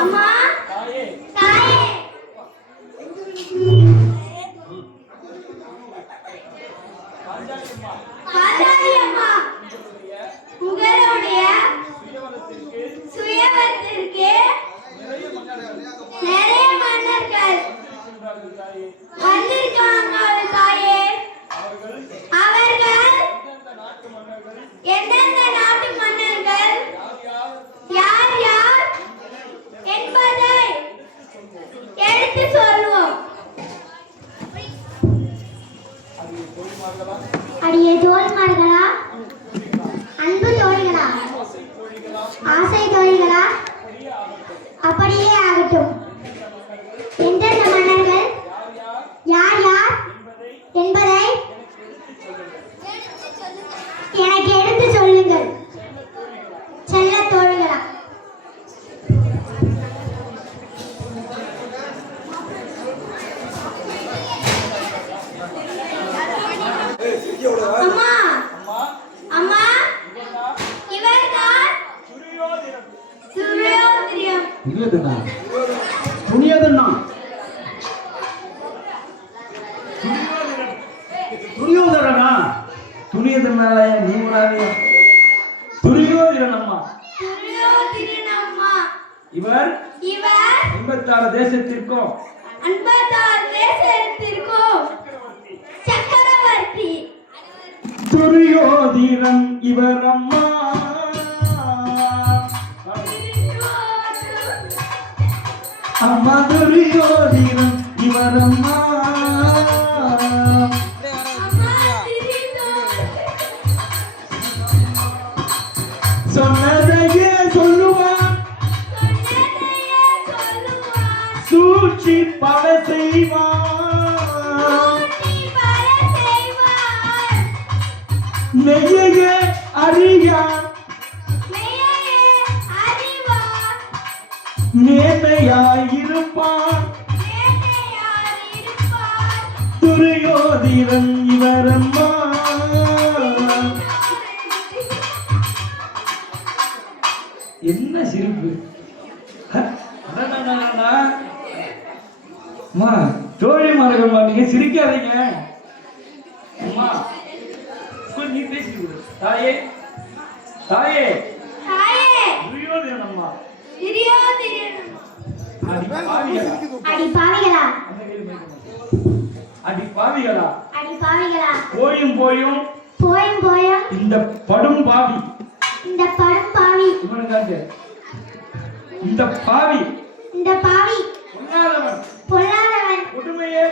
அம்மா தாயே காந்தாரி அம்மா உங்களுடைய சுயவரத்திற்கு நிறைய மன்னர்கள் வந்திருக்காங்க தாயே. அவர்கள் எந்தெந்த நாட்டு மன்னர்கள் யார் யார் என்பதை எடுத்து சொல்வோம். அடியே தோழிமார்களா, அன்பு தோழிகளா, ஆசை தோழிகளா, அப்படியே ஆகட்டும். எந்தெந்த மன்னர்கள் யார் யார் என்பதை எனக்கு எடுத்து சொல்லுங்கள். செல்ல தோழிகளா, அம்மா அம்மா இவர்தான் துரியோதனன். துரியோதனனா? துரியோதனால நீங்களாவே துரியோதனன் அம்மா. இவர் 56 தேசத்திற்கும் சக்கரவர்த்தி. துரியோதனன் இவர் அம்மா. அம்மா துரியோதனன் இவர் அம்மா. சொன்னதையே சொல்லுவான், சூழ்ச்சி பல செய்வான், நெய்யே அறியான், நேர்மையாயிருப்பான். துரியோதனன் இவர் அம்மா. என்ன சிரிப்பு! அம்மா தோழிமார்கள், நீங்க சிரிக்காதீங்க. அம்மா நீ பேசி தாயே தாயே துரியோதனன் அம்மா. அடி பாவிகளா, போயும் போயும் இந்த படும் பாவி, இந்த பாவி பொல்லாதவன், கொடுமையே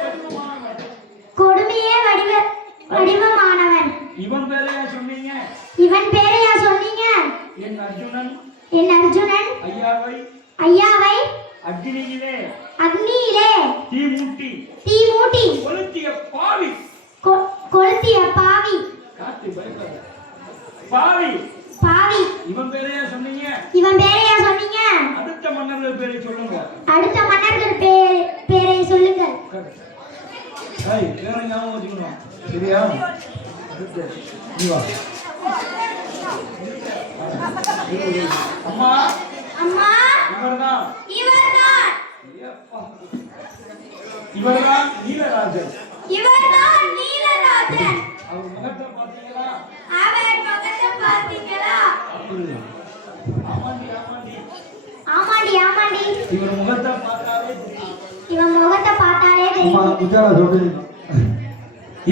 வடிவமானவன். இவன் பேரையா சொன்னீங்க? என் அர்ஜுனன் ஐயாவை அக்னியிலே தீ மூட்டி கொளுத்திய பாவி. இவன் பேரையா சொன்னீங்க? அடுத்த மன்னர்கள் பேரை சொல்லுங்கள். பேரை ஞாபகம் வச்சுக்கணும், சரியா? அம்மா இவர்தான் நீலராஜன். அவர் முகத்தை பார்த்தீங்களா? ஆமாண்டி. இவர் முகத்தை பார்த்தாலே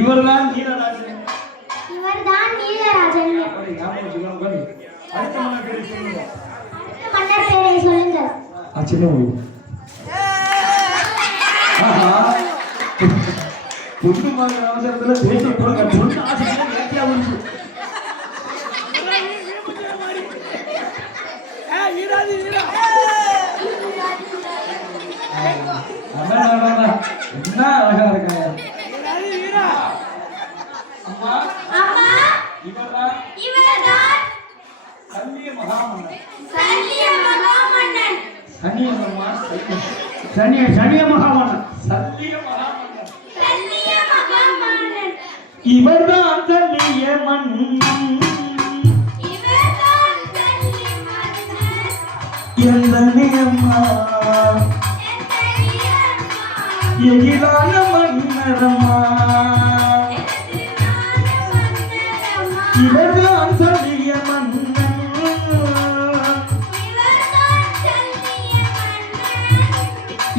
இவர்தான் நீலராஜன். அடுத்த மன்னர் பேரை சொல்லுங்கள். சின்ன பொண்ணு மாதிரி அவசரத்துல தேசிய பொண்ணு என்ன அழகா இருக்காங்க. இவர்தான் சல்லிய மகாமன்னன். இவர்தான் சல்லிய மன்னன். எந்தனே அம்மா எகிலான மன்னரம்மா இவர்தான் சொல்லிய மன்னன்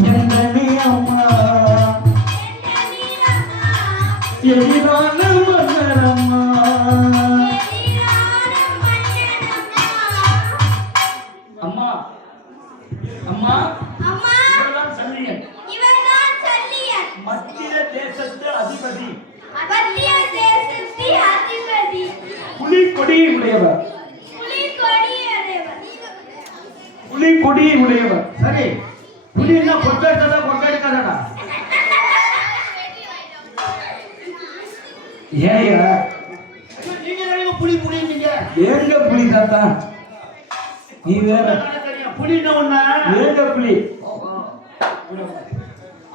எந்தனே அம்மா எகிலான மன்னரம்மா அம்மா அம்மா இவர்தான் சல்லியன் மத்திய தேசத்து அதிபதி புலி கொடி உடையவர் புலி கொடி உடையவர் சரி புலின்னா கொட்டடிச்சதா கொட்டடிக்காதடா ஏயா நீங்க நிறைய புலி புலின்னீங்க ஏங்க புலி தாத்தா நீ வேற தெரியும் புலின்னா ஒண்ணா ஏங்க புலி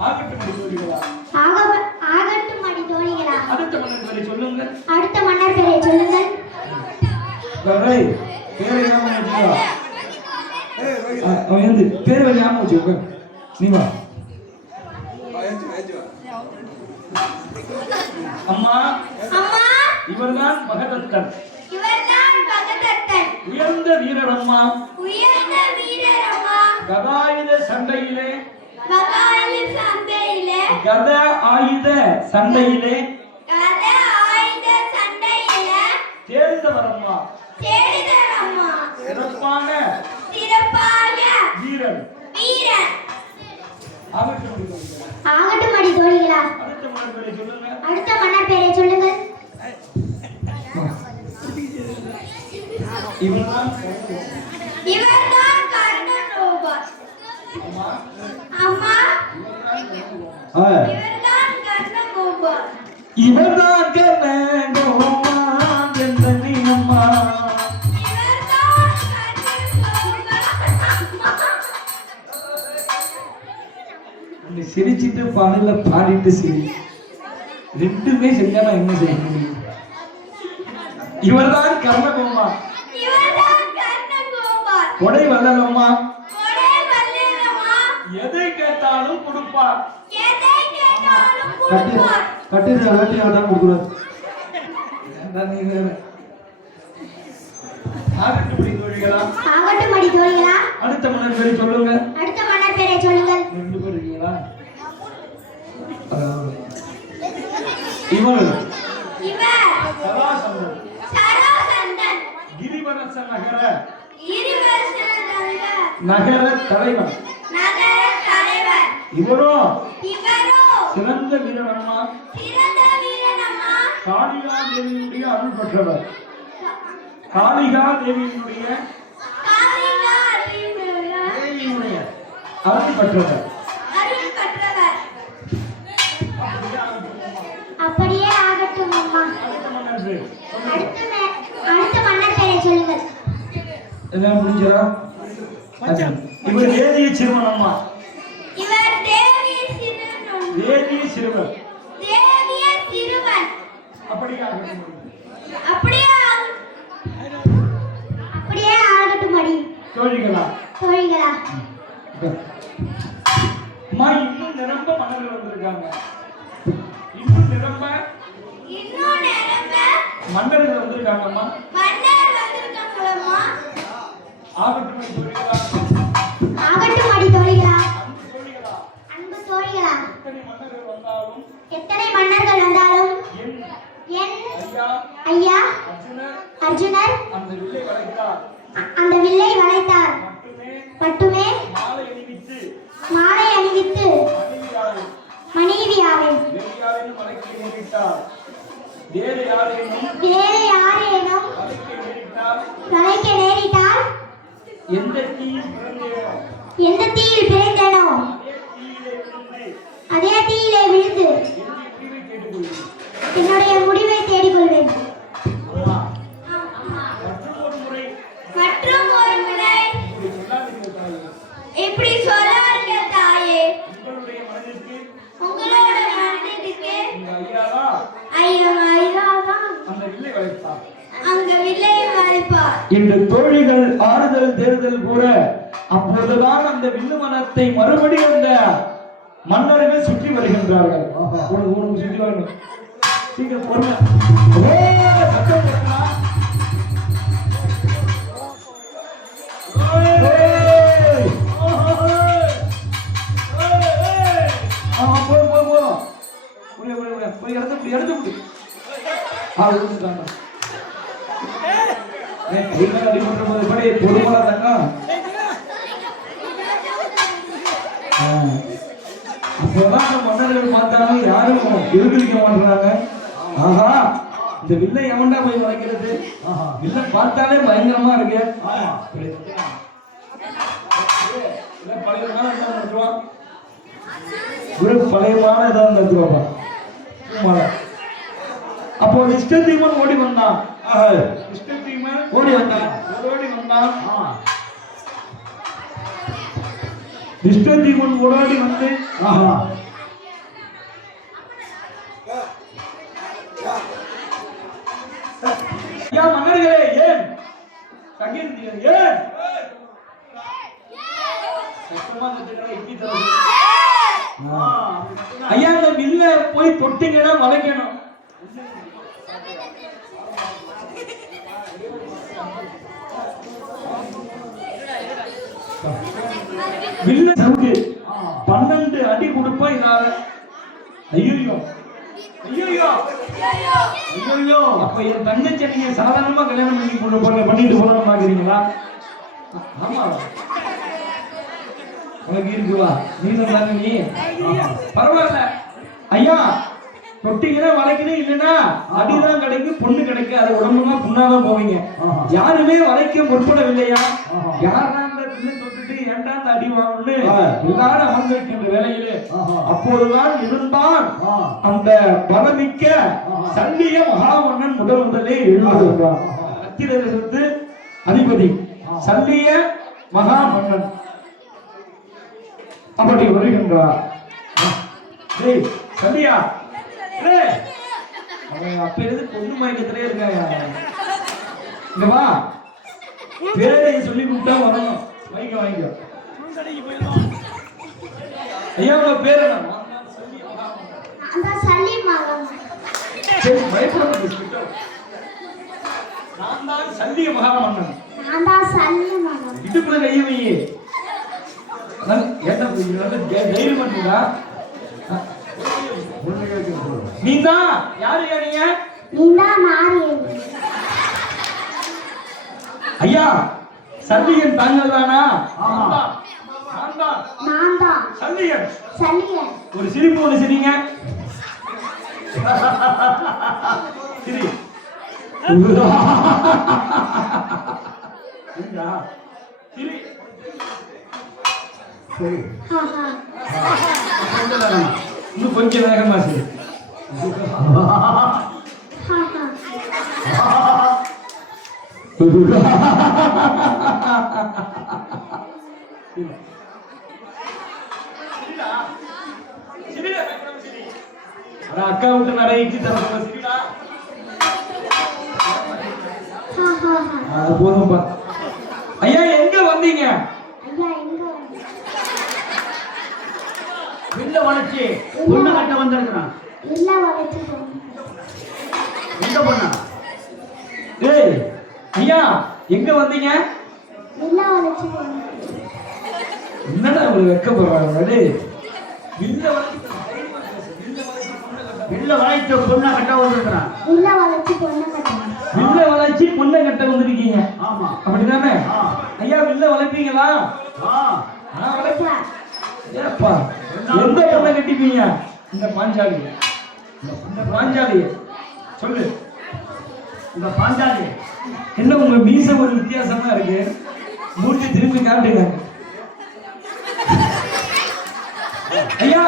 ஆகட்டும் சொல்லுங்களா ஆகட்டும் அடி தோழிகளா அடுத்த மன்னர் பேரை சொல்லுங்க அடுத்த மன்னர் பெயரை சொல்லுங்கள் வரை பேரை ஞாபகம் வச்சுக்கோ அவன் வந்து பேரை ஞாபகம் வச்சுக்கோ நீ வா அம்மா அம்மா இவர்தான் மகதத்தன் உயர்ந்த வீரர் அம்மா கதாயுத சண்டையிலே கத ஆயுத சண்டையிலே தேர்ந்தவர் அம்மா சிறப்பான வீரர் ஆகட்டும் அடி தோழிகளா அடுத்த மன்னர் பேரை சொல்லுங்க அடுத்த மன்னர் பெயரை சொல்லுங்கள் இவர்தான் இவர்தான் கர்ணரூபர் அம்மா அம்மா ஆ இவர்தான் கர்ணரூபர் இவர்தான் கர்ணகோமா எந்தனே அம்மா இவர்தான் கர்ணரூபர் நீ சிரிச்சிட்டு பாடல பாடிட்டு சிரி ரெண்டுமே சரியா நான் என்ன செய்ய முடியும் இவர்தான் கர்ணகோமா இவர்தான் கர்ணரூபர் கொடை வல்லலம்மா கொடை வல்லரம்மா எதை கேட்டாலும் கொடுப்பார் எதை கேட்டாலும் கொடுப்பார் கட்டிட்டு வேட்டி ஆதான் கொடுக்குறாரு ஏன்டா நீ வேற ஆகட்டும் இப்படி தோழிகளா ஆகட்டும் அடி தோழிகளா அடுத்த மன்னர் பேரை சொல்லுங்க அடுத்த மன்னர் பெயரை சொல்லுங்கள் ரெண்டு பேர் இருக்கீங்களா இவன் இவர் சராசந்தன் சரோசந்தன் கிரிவரச நகர இருவசனதங்க நகர தலைவன் நகர தலைவர் இவரோ இவரோ சிறந்த வீரனம்மா சிறந்த வீரனம்மா காளிகா தேவியினுடைய அருள் பெற்றவர் காளிகா தேவியினுடைய காளிகா தேவியுடைய அருள் பெற்றவர் அருள் பெற்றவர் அப்படியே ஆகட்டும் அம்மா அடுத்த மன்னர் பேர் அடுத்த மன்னர் பெயரை சொல்லுங்கள் எல்லாம் முடிஞ்சதா இவர் வேதிய சிறுவன் அம்மா இவர் தேவிய சிறுவன் வேதிய சிறுவன் தேவிய சிறுவன் அப்படியே அப்படியே அப்படியே ஆகட்டும் அடி தோழிகளா தோழிகளா அம்மா இன்னும் நிரம்ப மன்னர்கள் வந்திருக்காங்க இன்னும் நிரம்ப மன்னர்கள் வந்திருக்காங்கம்மா மன்னர் வந்திருக்காங்களம்மா ஆகட்டும் தோழிகளா ஆகட்டும் அடி தோழிகளா தோழிகளா அன்பு தோழிகளா எத்தனை மன்னர்கள் எத்தனை மன்னர்கள் வந்தாலும் வந்தாலும் என் என் ஐயா ஐயா அர்ஜுனர் அர்ஜுனர் அந்த வில்லை வளைத்தார் அந்த வில்லை வளைத்தார் மட்டுமே மட்டுமே மாலை அணிவித்து மாலை அணிவித்து மனைவியாரை மனைவியாவை வேறு யாரேனும் மலைக்கு நேரிட்டார் வேறு யாரேனும் வேறு யாரேனும் மலைக்கு நேரிட்டால் வளைக்க நேரிட்டால் எந்த தீயில் பிறந்தேனோ எந்த தீயில் பிறந்தேனோ அதே தீயிலே அதே விழுந்து தீயிலே விழுந்து என்னுடைய முடிவை கேட்டுக்கொள்வேன். என்னுடைய முடிவை தேடிக்கொள்வேன் அம்மா, மற்றும் ஒரு முறை இப்படி சொல்லாதீங்க தாயே. உங்களுடைய மனதிற்கு உங்களோட மனதிற்கு இந்த ஐயாவா ஐயாதான் அந்த வில்லை வளைத்தார் அங்க வில்லை வளைப்பார் இன்று தோழிகள் ஆறுதல் தேர்தல் கூற அப்போதுதான் அந்த வில்லு வனத்தை மறுபடியும் அந்த மன்னர்கள் சுற்றி வருகின்றார்கள். உனக்கு சுற்றி வரணும். சீக்கிரம் பொறுமை. சத்தம் போடுமா? போய் எடுத்து விடு. பொதுவாக தங்கம் அப்பதான் மன்னர்கள் பார்த்தாலும் யாரும் எதிர்கலிக்க மாட்டாங்க. ஆஹா, இந்த வில்லை எவன்டா போய் வளைக்கிறது? வில்லை பார்த்தாலே பயங்கரமா இருக்கு. பழையமான ஏதாவது நடத்துவாப்பா. அப்போ இஷ்டத்தீமன் ஓடி வந்தான். இஷ்டத்தீமன் ஓடி வந்தான். இஷ்டத்தீமன் ஓடி வந்து ஐயா மன்னர்களே, ஏன் ஏன் ஐயா இந்த வில்ல போய் தொட்டிங்கன்னா வளைக்கணும். வில்ல சவுக்கு 12 அடி கொடுப்பா இதால. ஐயோ ஐயோ ஐயோ, அப்ப என் தங்கச்சி நீங்க சாதாரணமா கல்யாணம் பண்ணிட்டு போறோம் பாக்குறீங்களா? ஆமா, உனக்கு இருக்குவா? நீ தானே நீ. பரவாயில்ல ஐயா, தொட்டிங்கன்னா வளைக்கணும், இல்லைன்னா அடிதான் கிடைக்கும், பொண்ணு கிடைக்கும். அது உடம்புனா புண்ணாதான் போவீங்க. யாருமே வளைக்க முற்படவில்லையா? யாரா அந்த பிள்ளை தொட்டுட்டு ஏண்டா அந்த அடி வாங்கணும்னு எல்லாரும் அமர்ந்திருக்கின்ற வேலையிலே அப்போதுதான் இருந்தான் அந்த பலமிக்க சல்லிய மகாமன்னன் முதலே எழுதுகிறார். அத்திரதேசத்து அதிபதி சல்லிய மகாமன்னன் அப்படி வருகின்றார். சல்லியா, அப்ப இருந்து பொண்ணு மயக்கத்திலே இருக்காயா? இங்க வா, பேரை சொல்லி கூப்பிட்டா வரணும். வாங்கிக்க வாங்கிக்க. ஐயா உங்க பேர் என்ன? நான் தான் சல்லிய மகாமன்னன். இடுப்புல கையை வையே. தைரியம் பண்ணுறா? நீதான் யாரு? ஐயா சல்லியன் தாங்கள் தானா? சல்லியன். ஒரு சிரிப்பு ஒண்ணு சிரிங்க. சிரி. சிரி. இன்னும் கொஞ்சம் வேகமா சரி. அக்கா விட்டு நிறைய இட்லி தர சரிடா. போதும்பா. ஐயா எங்க வந்தீங்க? வில்ல வளைச்சி பொண்ணு கட்ட வந்திருக்கிறான். எங்க பொண்ணா? ஏய் ஐயா எங்க வந்தீங்க? என்னடா ஒரு வெக்கப்படுறாங்க. வில்ல வளைச்சு பொண்ணை கட்ட வந்திருக்கிறான். வில்ல வளைச்சி பொண்ணை கட்ட வந்திருக்கீங்க. ஆமா, அப்படிதானே? ஐயா வில்ல வளைப்பீங்களா? ஏப்பா எந்த பொண்ணை கட்டிப்பீங்க? இந்த பாஞ்சாலி. இந்த பாஞ்சாலி சொல்லு. இந்த பாஞ்சாலி என்ன உங்க மீச ஒரு வித்தியாசமா இருக்கு? மூர்த்தி திருப்பி காட்டுங்க. ஐயா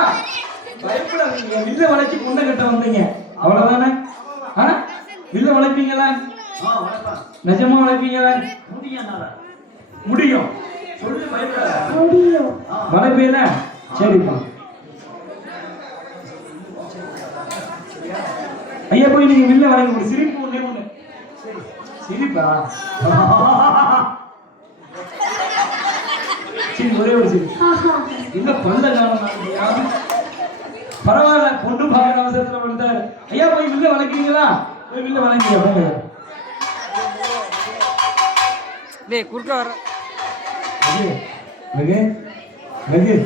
பயப்படாதீங்க, வில்ல வளைச்சு பொண்ணை கட்ட வந்தீங்க அவ்வளவுதானே? வில்ல வளைப்பீங்களா? நிஜமா வளைப்பீங்களா? முடியும். சொல்லு, பயப்படாத. வளைப்பீல? சரிப்பா. ஐயா போய் நீங்க வில்ல வளைங்க. ஒரு சிரிப்பு ஒண்ணே ஒண்ணு சிரிப்பா. சரி ஒரே ஒரு சரி என்ன பல்ல காரணமா பரவாயில்ல பொண்ணு பார்க்க அவசரத்துல வந்தாரு ஐயா போய் வில்ல வளைக்கிறீங்களா போய் வில்ல வளைக்கிறீங்க டேய் குறுக்க வர வெகு வெகு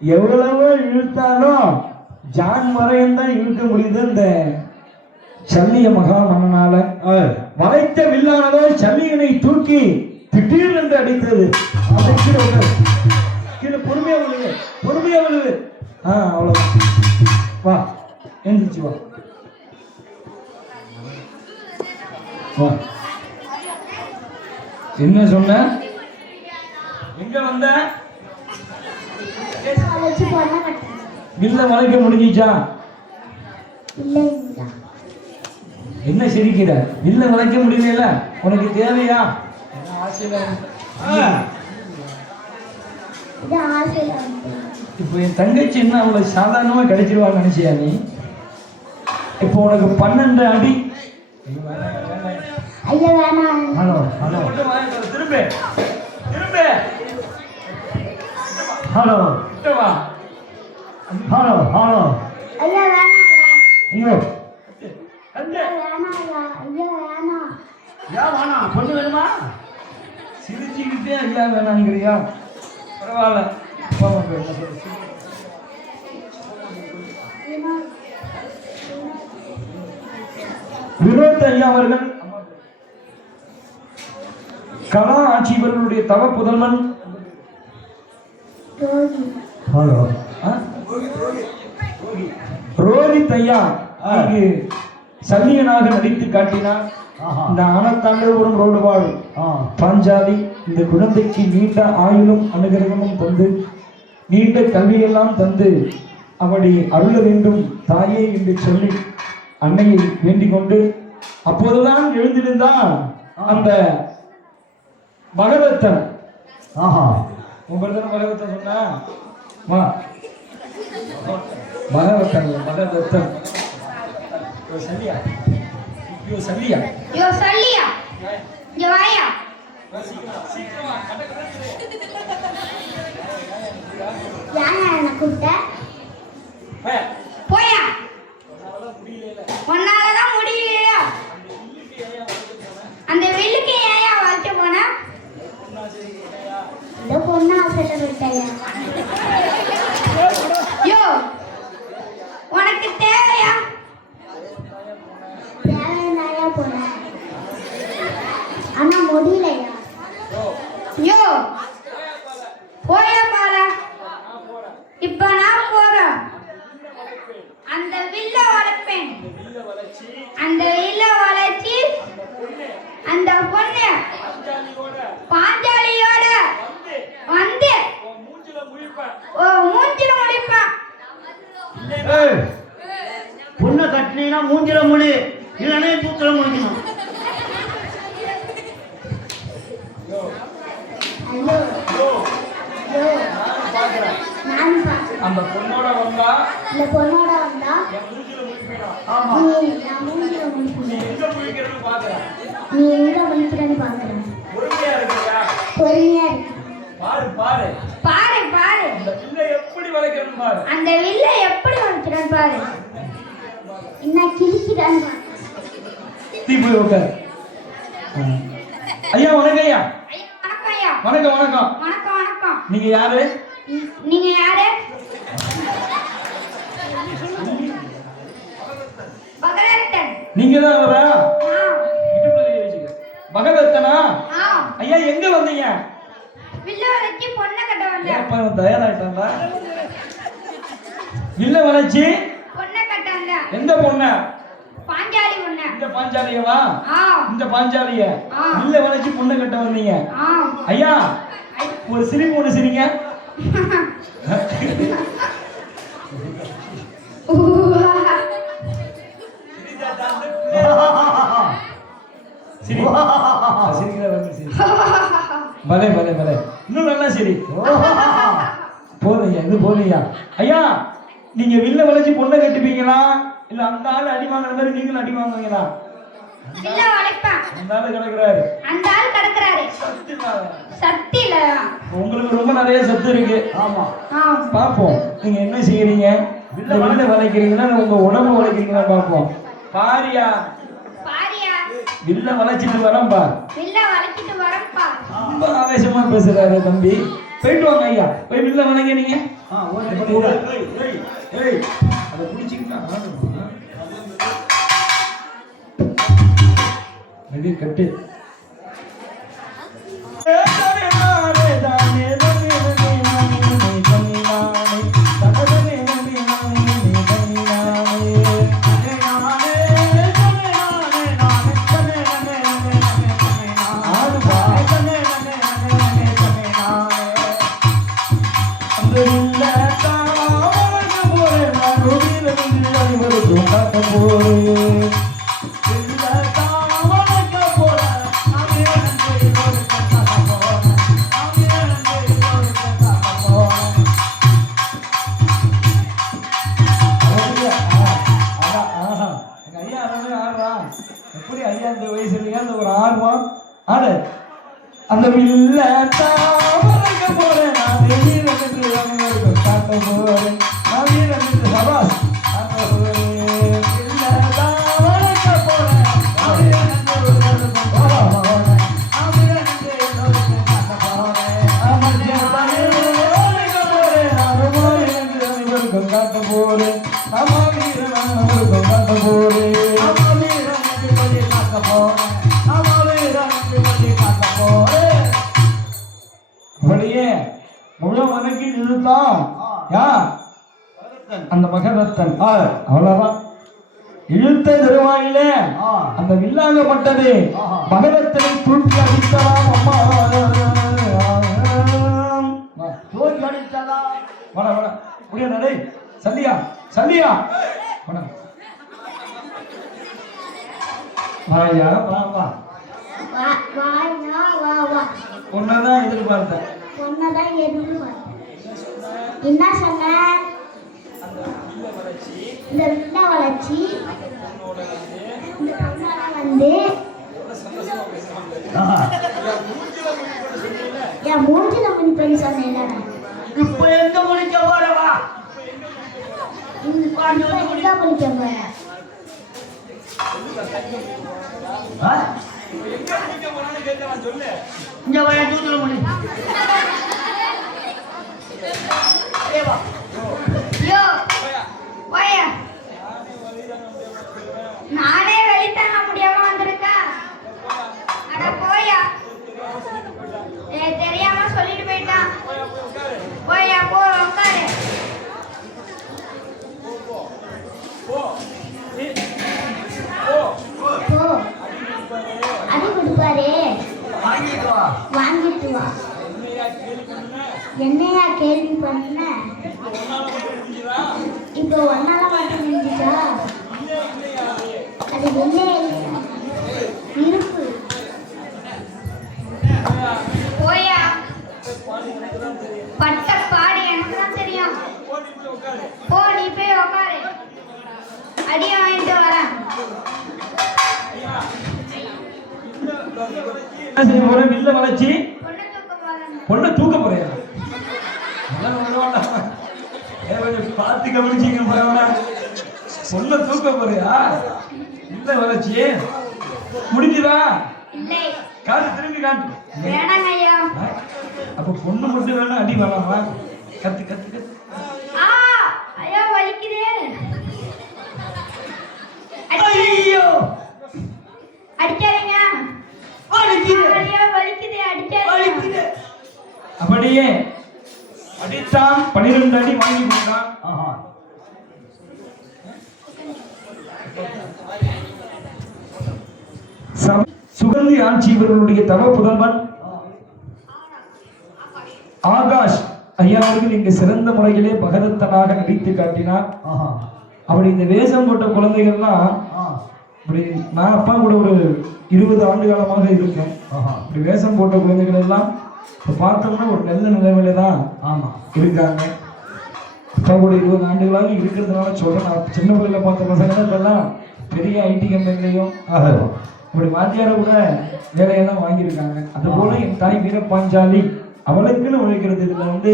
எவ்வளவோ இழுத்தாலும் ஜான் மறையும் தான் இழுக்க முடியுது இந்த சல்லிய மகா மன்னனால வளைத்த வில்லானதோ சல்லியனை தூக்கி திடீர் என்று அடித்தது கீழே பொறுமையா விழுது பொறுமையா விழுது அவ்வளவுதான் வா எந்திரிச்சு வா வா என்ன சொன்ன எங்க வந்த வில்ல வளைக்க முடிஞ்சிச்சா என்ன சிரிக்கிற வில்ல வளைக்க முடியல உனக்கு தேவையா இப்போ என் தங்கச்சி என்ன அவ்வளவு சாதாரணமா கிடைச்சிருவான்னு நினைச்சியா நீ இப்போ உனக்கு 12 அடி ஹலோ ஹலோ திரும்ப திரும்ப ஹலோ வா ஹலோ ஹலோ ஐயோ பொண்ணு வேணுமா சிரிச்சுக்கிட்டே ஐயா வேணாங்கிறியா பரவாயில்ல வினோத் ஐயா அவர்கள் கலா ஆட்சி இவர்களுடைய தவ புதல்வன் ரோஹித் ஐயா சல்லியனாக நடித்து காட்டினார். இந்த ஆனத்தாண்டவரும் ரோடுவாள் பாஞ்சாலி இந்த குழந்தைக்கு நீண்ட ஆயுளும் அனுகிரகமும் தந்து நீண்ட கல்வியெல்லாம் தந்து அவளை அருள வேண்டும் தாயே என்று சொல்லி அன்னையை வேண்டிக் கொண்டு அப்போதுதான் எழுந்திருந்தான் அந்த பகவத்தன். உங்களுக்கு பகவத்தன் சொன்னா பகவத்தன் பகவத்தன் சல்லியா யோ சல்லியா யோ சல்லியா யோ ஆயா யாரா என்ன கூப்பிட்ட போயா உன்னாலதான் முடியலையா அந்த வெள்ளுக்கு ஏயா வளர்த்து போன இந்த பொண்ணு ஆசை விட்டையா யோ உனக்கு தேவையா தேவையா போன ஆனா முடியலையா யோ போயா பாரு இப்ப நான் போறேன் அந்த வில்ல வளர்ப்பேன் அந்த வில்ல வளைச்சி அந்த பொண்ணு பாஞ்சாலியோட வந்து ஓ மூஞ்சில முடிப்பான் ஏய், பொண்ணை கட்டினீங்கன்னா மூஞ்சில முடி இல்லைன்னா தூத்துல முடிக்கணும். ஐயோ ஐயோ நான் அந்த பொண்ணோட வந்தா இந்த பொண்ணோட வந்தா ஆமா நான் மூஞ்சில முடிப்பேன் எங்க குளிக்கிறன்னு பாக்குறேன். நீ எங்க முடிக்கிறேன்னு பாக்குறேன் பொறுமையா இருக்கியா? பொறுமையா இருக்கு பாரு பாரு பாரு பாரு அந்த வில்லை எப்படி வளைக்கிறன்னு பாரு. அந்த வில்ல எப்படி வளைக்கிறான் பாரு என்ன கிழிக்கிறான் பாரு தீ போய் உட்காரு. ஐயா வணக்கம் ஐயா. ஐயா வணக்கம் ஐயா வணக்கம் வணக்கம். வணக்கம் வணக்கம் நீங்க யாரு? நீங்க யாரு பகரத்தன் நீங்க தான் அவரா? ஆ பகவத்தனா? ஆ ஐயா எங்க வந்தீங்க? வில்ல வளைச்சி பொண்ணை கட்ட வந்தேன் அப்ப தயாராயிட்டாங்களா? வில்ல வளைச்சி பொண்ணை கட்ட வந்தேன் எந்த பொண்ண? பாஞ்சாலி பொண்ணை இந்த பாஞ்சாலியவா? ஆ இந்த பாஞ்சாலிய ஆ. வில்ல வளைச்சி பொண்ணு கட்ட வந்தீங்க. ஆ ஐயா ஒரு சிரிப்பு ஒண்ணு சிரிங்க. சிரி. சிரிக்கிற வந்து சிரி. பலே பலே பலே. இன்னும் நல்லா சிரி. போதுங்க இது போதுங்க. ஐயா நீங்க வில்ல வளைச்சு பொண்ணை கட்டிப்பீங்களா இல்ல அந்த ஆள் அடி வாங்குற மாதிரி நீங்களும் அடி வாங்குவீங்களா? வில்ல வளைப்பான் அந்த ஆளு கிடக்குறாரு. அந்த ஆள் கிடக்குறாரு சத்தியில உங்களுக்கு ரொம்ப நிறைய சத்து இருக்கு. ஆமா ஆ பாப்போம் நீங்க என்ன செய்யறீங்க? வில்ல வளைக்கிறீங்களா இல்ல உங்க உடம்பு வளைக்கிறீங்களா பாப்போம். பாரியா பாரியா வில்ல வளைச்சிட்டு வரம்பா. வில்ல வளைச்சிட்டு வரப்பா ரொம்ப ஆவேசமா பேசுறாரு தம்பி. போயிட்டு வாங்க ஐயா. போய் வில்ல வளைங்க நீங்க. ஏய் அதை பிடிச்சிக்கிட்டா அது கட்டு. எப்படி ஐயா இந்த வயசுலயா அந்த ஒரு ஆர்வம் ஆடு அந்த வில்ல தாவரங்க போறேன் நான் வீரனுக்கு வணங்கும் காட்ட போறேன் நான் வீரனுக்கு சபாஸ் காட்ட போறேன் வில்ல தாவரங்க போறேன் நான் வீரனுக்கு வணங்கும் காட்ட போறேன் நான் வீரனுக்கு வணங்கும் காட்ட போறேன் அமர்ஜனே வணங்க போறேன் நான் வீரனுக்கு வணங்கும் காட்ட போறேன் அம்மா வீரனுக்கு வணங்கும் காட்ட போறேன் அம்மா வீரனுக்கு வணங்கும் காட்ட போறேன் அம்மா வீரனுக்கு வணங்கும் காட்ட போறேன். அப்படியே முழு வணக்கி நிறுத்தான் யா அந்த மகரத்தன். அவ்வளவுதான் இழுத்த திருவாயிலே அந்த வில்லாங்கப்பட்டது மகரத்தனை தூக்கி அடித்தலாம். அம்மா தூக்கி அடித்ததா வட வட முடிய நடை சந்தியா சந்தியா வட வாயா வா வா வா வாயா வா வா ஒன்னதான் எதிர்பார்த்தேன். பொண்ணதான் எதிர்பார்த்தேன். என்ன சொன்ன? இந்த வில்ல வளைச்சி இந்த பொண்ணோட வந்து என் மூஞ்சில முடிப்பேன்னு சொன்னேன்ல. இப்ப எங்க முடிக்க போறவா எங்க முடிக்க போறேன்? இங்க வர தூத்துல முடி வாங்கிட்டு வா. என்னையா கேள்வி பண்ண? இப்போ ஒன்னால மட்டும் முடிஞ்சுச்சா? அது இல்லையா இருப்பு. போயா பட்ட பாடு எனக்கு தான் தெரியும். போ நீ போய் உக்காரு. அடியை வாங்கிட்டு வரேன். என்ன செய்ய போற? வில்ல வளைச்சி பொண்ணு தூக்க போறேன். பொண்ணை தூக்க போறியா? கொஞ்சம் பார்த்து கவனிச்சிங்க பரவாயில்ல. பொண்ணை தூக்க போறியா? வில்ல வளைச்சி முடிஞ்சுதா? இல்லை. காட்டு திரும்பி காட்டு. வேணாங்க ஐயா. அப்ப பொண்ணு மட்டும் வேணா அடி வேணாமா? கத்து கத்து கத்து. ஆ ஐயா வலிக்குது. ஐயோ அடிக்காதீங்க. வலிக்குது. ஐயா வலிக்குது அடிக்காதீங்க. அப்படியே அடித்தான். 12 அடி வாங்கி கொடுத்தான். ஆஹா. சுகந்தி ஆட்சி இவர்களுடைய தவ புதல்வன் ஆகாஷ் ஐயாவுக்கு நீங்க சிறந்த முறையிலே பகதத்தனாக நடித்து காட்டினார். ஆஹா. அப்படி இந்த வேஷம் போட்ட குழந்தைகள்லாம் அப்படி நான் அப்பா கூட ஒரு 20 ஆண்டு காலமாக இருக்கேன். ஆஹா. இப்படி வேஷம் போட்ட குழந்தைகள் எல்லாம் இப்ப பார்த்தோம்னா ஒரு நல்ல நிலைமையில தான் ஆமா இருக்காங்க. அப்பா கூட 20 ஆண்டுகளாக இருக்கிறதுனால சொல்றேன். நான் சின்ன பிள்ளைல பார்த்த பசங்க இப்பெல்லாம் பெரிய ஐடி கம்பெனிலையும் அப்படி வாத்தியார கூட வேலையெல்லாம் வாங்கியிருக்காங்க. அது போல என் தாய் வீரபாஞ்சாலி அவளுக்குன்னு உழைக்கிறது. இதுல வந்து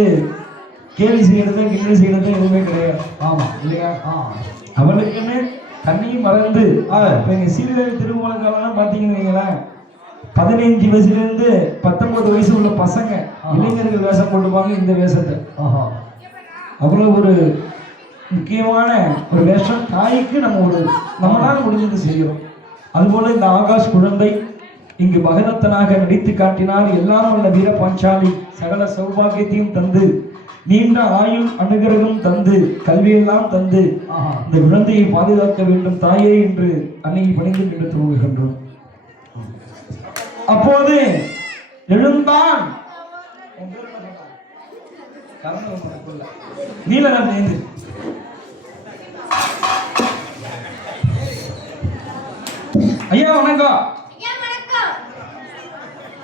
கேலி செய்யறது கிண்டல் செய்யறது எதுவுமே கிடையாது. ஆமா இல்லையா? அவளுக்குன்னு தன்னையும் மறந்து இப்ப எங்க சீர்காழி திருமணக்காலெல்லாம் பாத்தீங்கன்னு வைங்களேன், 15 வயசுல இருந்து 19 வயசு உள்ள பசங்க இளைஞர்கள் வேஷம் போட்டுப்பாங்க இந்த வேஷத்தை. அவ்வளவு ஒரு முக்கியமான ஒரு வேஷம். தாய்க்கு நம்ம ஒரு நம்மளால முடிஞ்சது செய்யறோம். அதுபோல இந்த ஆகாஷ் குழந்தை இங்கு பகதத்தனாக நடித்து காட்டினார். எல்லாம் உள்ள வீரபாஞ்சாலி சகல சௌபாகியத்தையும் தந்து நீண்ட ஆயுள் அனுகிரகம் தந்து கல்வியெல்லாம் தந்து இந்த குழந்தையை பாதுகாக்க வேண்டும் தாயே என்று அன்னையை பணிந்து நின்று துவங்குகின்றோம். அப்போது எழுந்தான் நீலகண்ட. ஐயா வணக்கம்.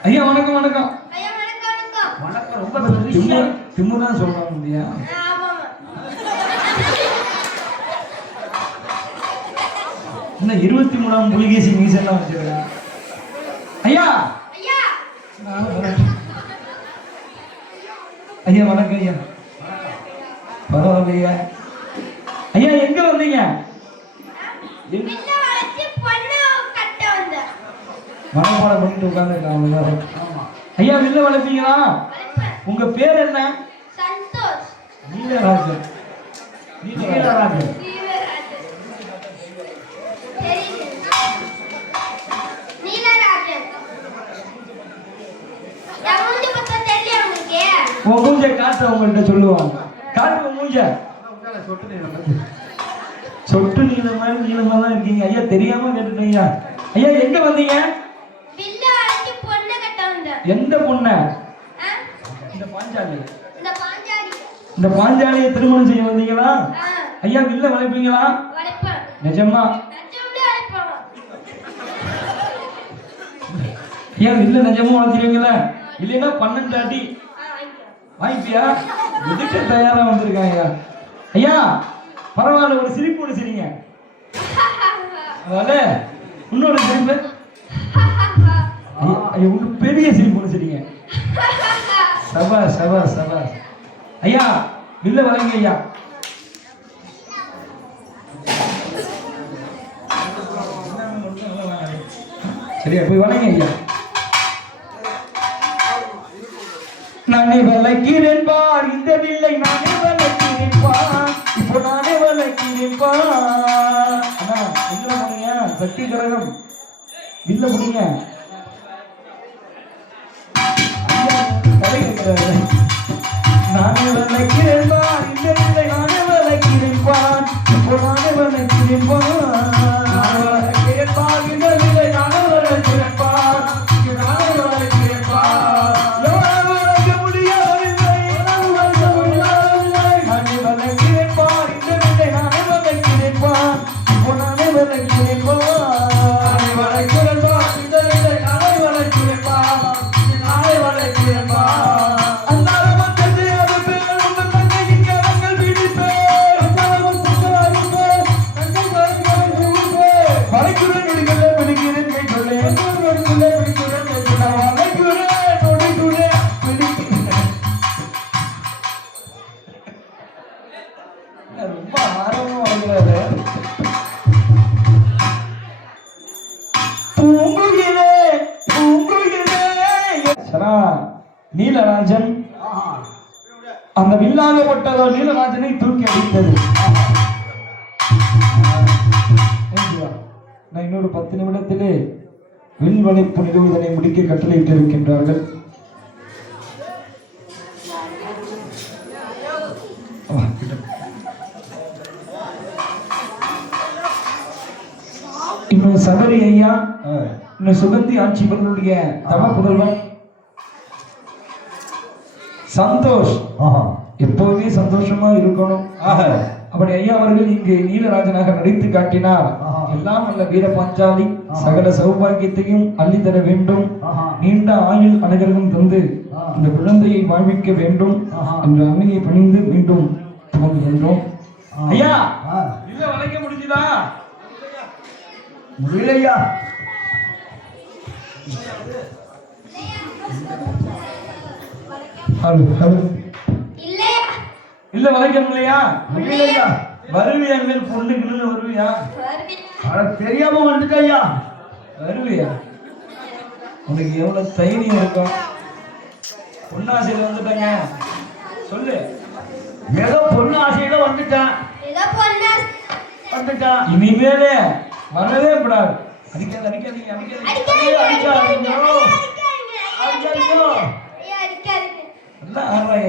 ஐயா வணக்கம் வணக்கம். வணக்கம். ரொம்ப திமுதான் சொல்றாங்க இல்லையா? என்ன 23ஆம் புலிகேசி மீசெல்லாம் வச்சிருக்கா? ஐயா ஐயா வணக்கம் ஐயா. பரவாயில்லையா ஐயா? எங்க வந்தீங்க? மனப்பாடம் பண்ணிட்டு உட்கார்ந்து. ஐயா வில்ல வளர்ப்பீங்களா? உங்க பேர் என்ன? நீலராஜன். நீலராஜன். உன் மூஞ்ச காட்ட உங்கள்கிட்ட சொல்லுவாங்க. காட்டு மூஞ்ச. சொட்டு நீல மாதிரி நீளமா தான் இருக்கீங்க. ஐயா தெரியாம கேட்டுட்டீங்க. ஐயா எங்க வந்தீங்க? எந்த பொண்ண? இந்த பாஞ்சாலி. இந்த பாஞ்சாலியை திருமணம் செய்ய வந்தீங்களா? ஐயா வில்ல வளைப்பீங்களா? நிஜமா? ஐயா வில்ல நிஜமா வளர்த்துருவீங்களா? இல்லைன்னா 12 அடி வாங்கிப்பியா? எதுக்கு தயாரா வந்திருக்காங்க? ஐயா பரவாயில்ல, ஒரு சிரிப்பு ஒன்று சிரிங்க. அதாவது இன்னொரு சிரிப்பு. ஐயா ஒரு பெரிய சிரிப்பு ஒன்று சிரிங்க. சபா சபா சபா. ஐயா வில்ல வளைங்க ஐயா. சரியா போய் வளைங்க ஐயா. நானே வளைக்கிறேன் பார் இந்த வில்லை, நானே வளைக்கிறேன் பார், இப்போ நானே வளைக்கிறேன் பார். அண்ணா எங்க போனீங்க? சக்தி கரகம் வில்ல முடிங்க. நானே வளைக்கிறேன் பார் இந்த வில்லை, நானே வளைக்கிறேன் பார், இப்போ நானே வளைக்கிறேன் பார். நானே வளைக்கிறேன் பார் இந்த வில்லை, நானே வளைக்கிறேன் பார், நானே வளைக்கிறேன் பார். ரொம்ப ஆர்வமா வருகிறாரு. நீலராஜன் அந்த வில்லாகப்பட்டதோ நீலராஜனை தூக்கி அடித்தது. நான் இன்னொரு 10 நிமிடத்திலே வில்வளைப்பு நிறுவுவதனை முடிக்க கட்டளையிட்டு இருக்கின்றார்கள். இன்னும் சபரி ஐயா, இன்னும் சுகந்தி ஆட்சிபர்களுடைய தவ புதல்வன் சந்தோஷ் எப்போதுமே சந்தோஷமா இருக்கணும். அப்படி ஐயா அவர்கள் இங்கு நீலராஜனாக நடித்து காட்டினார். எல்லாம் அல்ல வீர பாஞ்சாலி சகல சௌபாகியத்தையும் அள்ளி தர வேண்டும், நீண்ட ஆயுள் அனைவருக்கும் தந்து இந்த குழந்தையை வாழ்விக்க வேண்டும் என்ற அன்னையை பணிந்து மீண்டும் துவங்குகின்றோம். ஐயா இல்ல வளைக்க முடிஞ்சுதா? முடியலையா? இல்ல வளைக்க முடியலையா? முடியலையா? வருவியா? மேல் பொண்ணுக்குன்னு வருவியா? தெரியாம வந்துட்டா? வருவியா? உனக்கு எவ்வளவு தைரியம் இருக்கும்? பொன்னாசையில வந்துட்டாங்க சொல்லு. ஏதோ பொண்ணு ஆசையில வந்துட்டான். இனிமேலே வரவே கூடாது. அடிக்காது அடிக்காதீங்க அடிக்காதீங்க.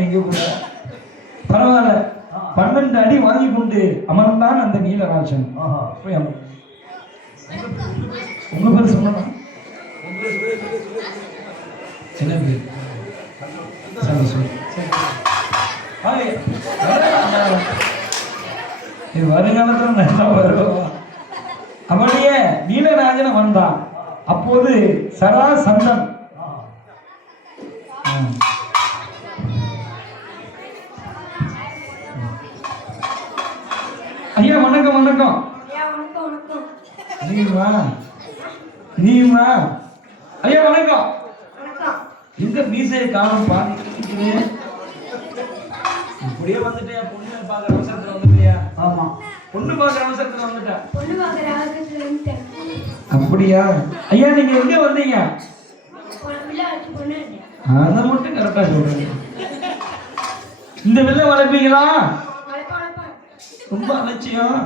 எங்க கூட பரவாயில்ல. 12 அடி வாங்கி கொண்டு அமர்ந்தான் அந்த நீலராஜன். உங்க பேர் சொல்லணும். என்ன பேர்? வருங்காலத்துல நல்லா வருவோம். அவனுடைய நீலராஜன் வந்தான். அப்போது சராசந்தன் ஐயா வணக்கம் வணக்கம். நீமா ஐயா வணக்கம். எங்க மீசையை காணும் பாதி இப்படியே வந்துட்டியா? பொண்ணு பாக்குற அவசரத்துல வந்துட்டியா? ஆமா, பொண்ணு பாக்குற அவசரத்துல வந்துட்டா. அப்படியா? ஐயா நீங்க எங்க வந்தீங்க? அத மட்டும் கரெக்டா சொல்றீங்க. இந்த வில்ல வளர்ப்பீங்களா? ரொம்ப அலட்சியம்.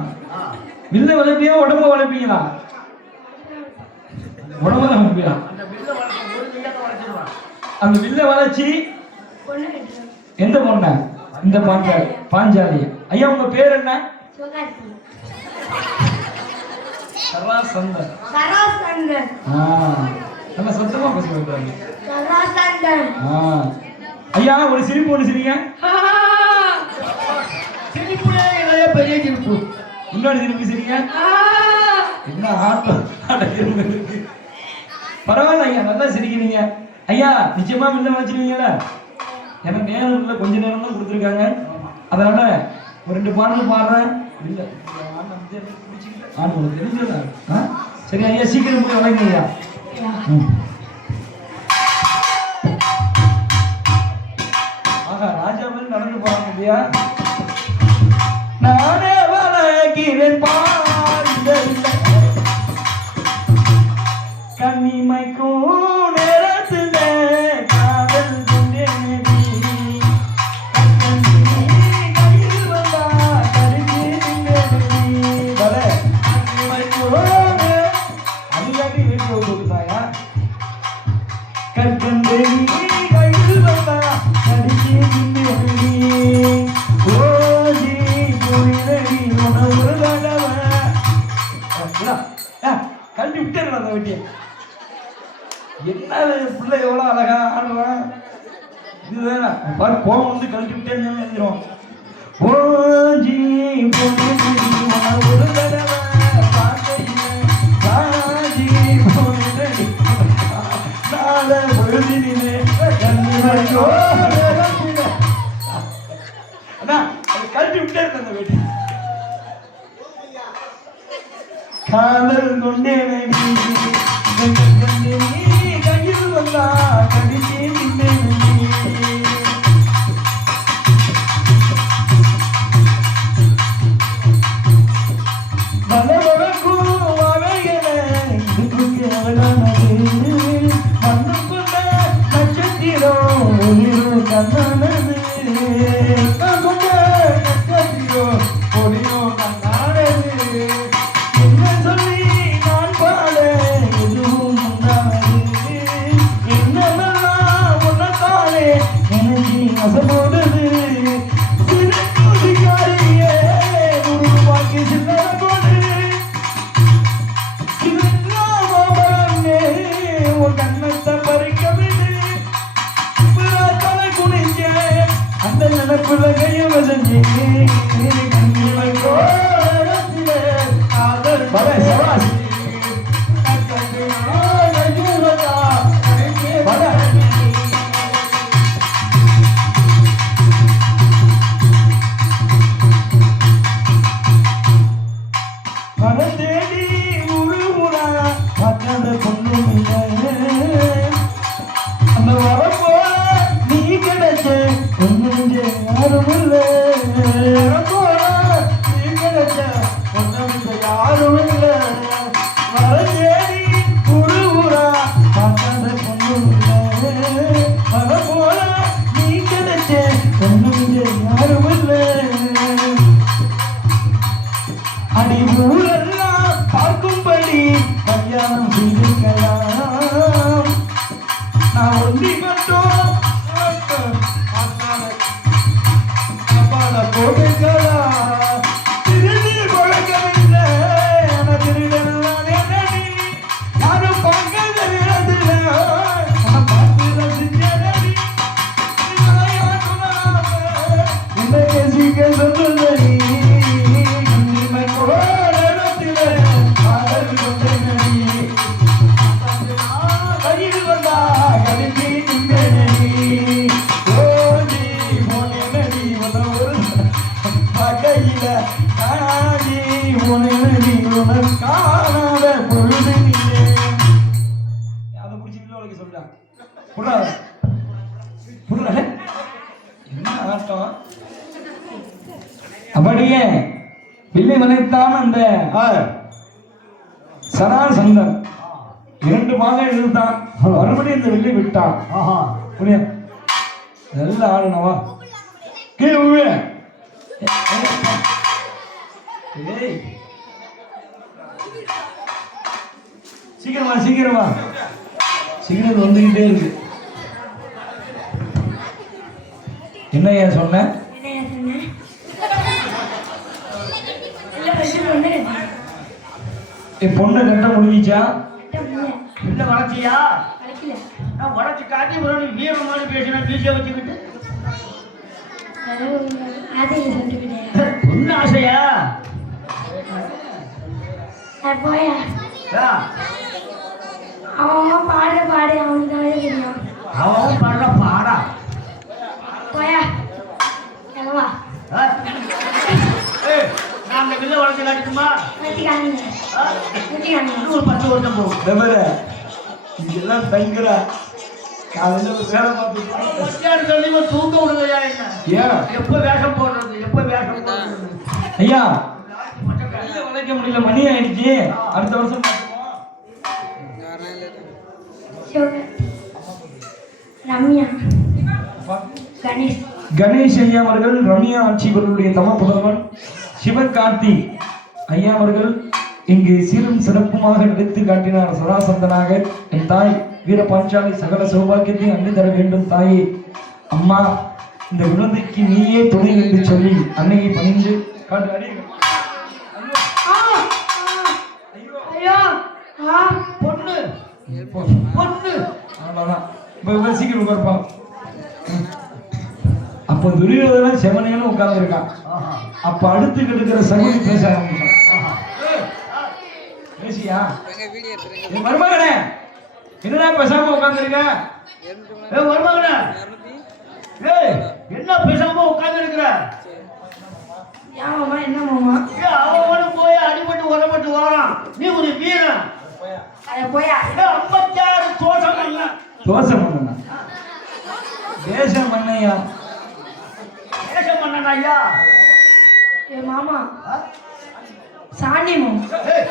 வில்ல வளர்ப்பியா உடம்ப வளர்ப்பீங்களா? உடம்ப வளர்ப்பீங்களா? அந்த வில்ல வளர்ச்சி எந்த பொண்ண? இந்த பாஞ்சாலி. ஐயா உங்க பேர் என்ன? சராசந்தன். நல்லா சத்தமா பேசுறாங்க. ஐயா ஒரு சிரிப்பு ஒண்ணு சிரிங்க. பெரிய சிரிப்பு. இன்னொரு சிரிப்பு சிரிங்க. என்ன ஆட்டம் இருக்கு. பரவாயில்ல ஐயா, நல்லா சிரிக்கிறீங்க. ஐயா நிச்சயமா வில்ல வச்சிருவீங்களா? எனக்கு நேரம் இல்லை, கொஞ்ச நேரம் தான் கொடுத்துருக்காங்க. அதனால ஒரு 2 பாடல் பாடுறேன். இல்லை தெரிஞ்சதா? சரி ஐயா சீக்கிரம் போய் வளைங்க ஐயா. ஆஹா ராஜா மாதிரி நடந்து போறாங்க இல்லையா? நானே வளைக்கிறேன் கண்ணிமைக்கும் நேரத்துல காதல் கல்வி விட்டுறேன் அந்த வட்டியை. என்ன பிள்ளை எவ்வளோ அழகா ஆடுறான். இது வேற பாரு, கோவம் வந்து கழட்டி விட்டேன்னு எழுதிரும். ஓஜி ஒரு தடவை பொழுதினே ஐயோ, அண்ணா அது கழட்டி விட்டே இருந்த அந்த வேட்டி. காதல் கொண்டேனே நீ கையில் வந்தா கடிச்சே நின்றேன் நீ. மலவழக்கும் வகையில இதுக்கு அவளானது மண்ணுக்குள்ள நட்சத்திரம் ஒளிரும் கண்ணானது கொண்ட நட்சத்திரம் ஒளிரும் கண்ணானது என்ன சொல்லி நான் பாட எதுவும் உண்டானது என்னெல்லாம் உன்னத்தாலே எனக்கு அசமோடுது சிறுகாரியே உருவாக்கி சின்ன போடு உன் கண்ணத்தை பறிக்க விடு தலை குனிஞ்ச அந்த நினைப்புல கையும் செஞ்சு தேடி உருமுறா பார்க்காத பொண்ணும் இல்லை அந்த வரப்போல நீ கிடைச்ச ஒன்றும் யாரும் இல்லை வரப்போல நீ கிடைச்ச ஒன்றும் யாரும் இல்லை வர தேடி உருமுறா பார்க்காத பொண்ணும் இல்லை வரப்போல நீ கிடைச்ச ஒன்றும் யாரும் இல்லை அடி ஊரெல்லாம் பார்க்கும்படி கல்யாணம் செய்திருக்கலாம் நான் ஒன்றி மட்டும் கொடுக்கலாம் திருடி பழக்கமில்லை திருடனாலே நடி யாரும் பங்கு தெரியாதுல பார்த்து ரசிச்சடி என்ன பேசிக்க சொல்லுதடி காணாத பொழுது அதை பிடிச்சி உனக்கு சொல்றேன் என்ன ஆட்டம் அப்படியே வில்லை மலைத்தான் அந்த சரார் சந்தன் 2 மாதம் எழுதுதான் மறுபடியும் இந்த வில்லை விட்டான். நல்ல ஆளுனவா கீழே சீக்கிரமா சீக்கிரமா சிக்னல் வந்துகிட்டே இருக்கு. என்னையா சொன்ன? என் பொண்ணை கட்ட முடிஞ்சா இல்ல வளர்ச்சியா நான் வளர்ச்சி காட்டி ஒரு வீரம் மாதிரி பேசினா பீசிய வச்சுக்கிட்டு ஒன்னும் ஆசையா அவன் பாடுற பாடு அவனுக்கு தெரியும். அவன் பாடுற பாடா போயா கிளவா நான் அந்த வில்ல வளர்ச்சி காட்டுமா ஒரு 10 வருஷம் போகும். இதெல்லாம் பயங்கர காலையில வேலை பார்த்து சொல்லி தூங்க விடுங்கய்யா. என்ன எப்ப வேஷம் போடுறது எப்ப வேஷம் போடுறது ஐயா வளைக்க முடியல மணி ஆயிடுச்சு. அடுத்த வருஷம் ரம்யா கணேஷ் கணேஷ் ஐயா அவர்கள் ரம்யா ஆட்சி அவர்களுடைய தம புதல்வன் சிவகார்த்தி ஐயா அவர்கள் இங்கு சீரும் சிறப்புமாக எடுத்து காட்டினார். சதாசந்தனாக என் தாய் வீரபாஞ்சாலி சகல சௌபாக்கியத்தை அள்ளி தர வேண்டும் தாயே. அம்மா இந்த குழந்தைக்கு நீயே துணை என்று சொல்லி அன்னையை பணிந்து காட்டு அடி பொண்ணு பொண்ணு அவ்வளவுதான். சீக்கிரம் உட்காருப்பான். அப்போ துரியோதன செவனேன்னு உட்கார்ந்து இருக்கான். அப்ப அடுத்து கிடக்கிற சகுனி பேச ஆரம்பிச்சான். பேசியா மருமகனே என்னடா பேசாம உட்காந்துருக்க? வருவாங்கண்ணா. ஏய், என்ன பேசாம உட்கார்ந்து இருக்கிற? ஏன் மாமா, என்ன மாமா? அவன் போய் அடிபட்டு உடம்பட்டு வரான். நீ ஒரு வீரன். அட போயா. 56 தோசை மன்னன். தோசை மன்னனா? தேச மன்னையா? தேச மன்னன் ஐயா. ஏ மாமா, சாணி மாமா. ஏய்,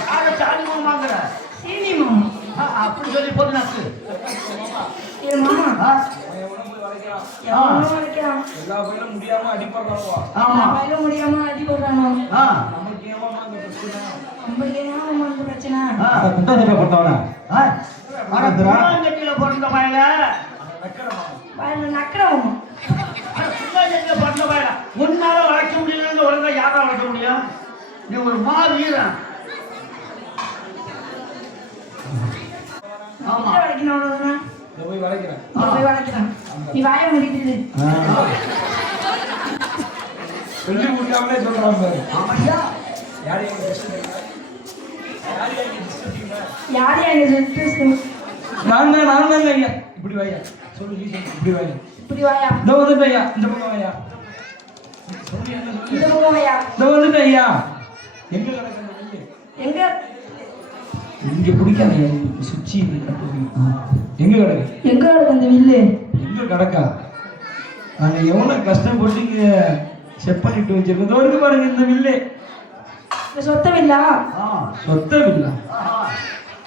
யாரை சாணி மாமாங்கிற? சீனி மாமா. அப்படி சொல்லி போட்டு நக்கு. ஏ மாமா, எவ்வளோ வளைக்கிறான். எல்லா பையனும் முடியாம அடிப்படுறாவா? ஆமா. பயில முடியாம அடி போடுறானோ. நமக்கு ஏமா அந்த பிரச்சனை? நம்மளுக்கு ஏன் மாமா இந்த பிரச்சனை? குண்டாஞ்சட்டை போட்டவனா? குண்டாஞ்சட்டியில பிறந்த பயல. பயில நக்கிறோம். குண்டாஞ்சட்டியில பிறந்த பயல. உன்னால வளைக்க முடியலன்னு உலக யாரா வளைக்க முடியும்? நீ ஒரு மா வீரன். ஆமா. வளைக்கணும். போய் வளைக்கிறேன். போய் வளைக்கிறான். நீ வாய முடிக்குது. சொல்லி முடியாமலே சொல்றான் பாரு. ஆமாய்யா. யார் எங்க சொல்லிட்டு நான் தான் ஐயா. இப்படி வாயா. சொல்லு நீ சொல்லு. இப்படி வாயா. இப்படி வாயா. இந்த வந்துட்டு ஐயா. இந்த பக்கம் வாயா. சொல்லு என்ன சொல்லு. இந்த பக்கம் வாயா. இந்த வந்துட்டு ஐயா. எங்க கிடக்கு அந்த வில்லு? எங்க இங்க பிடிக்காத சுச்சி எங்க கிடக்கு? எங்க இருக்கு அந்த வில்லு? எங்க கிடக்கா? நாங்க எவ்வளவு கஷ்டப்பட்டு இங்க செட் பண்ணிட்டு வச்சிருக்கோம். இருக்கு பாருங்க இந்த வில்லு. இந்த சொத்த வில்லா? சொத்த வில்லா?